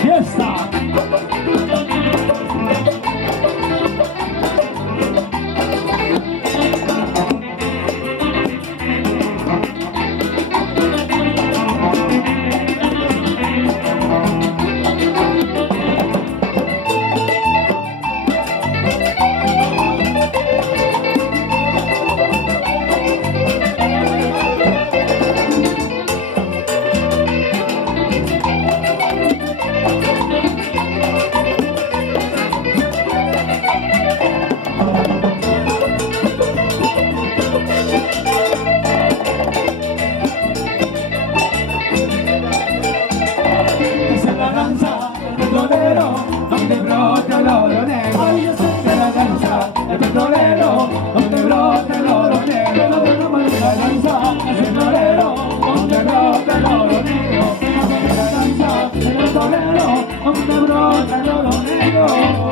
Fiesta. Donde brota el oro negro, de la danza del petrolero, donde brota el oro negro, de la danza del petrolero, donde brota el oro negro, de la danza del petrolero, donde brota el oro negro.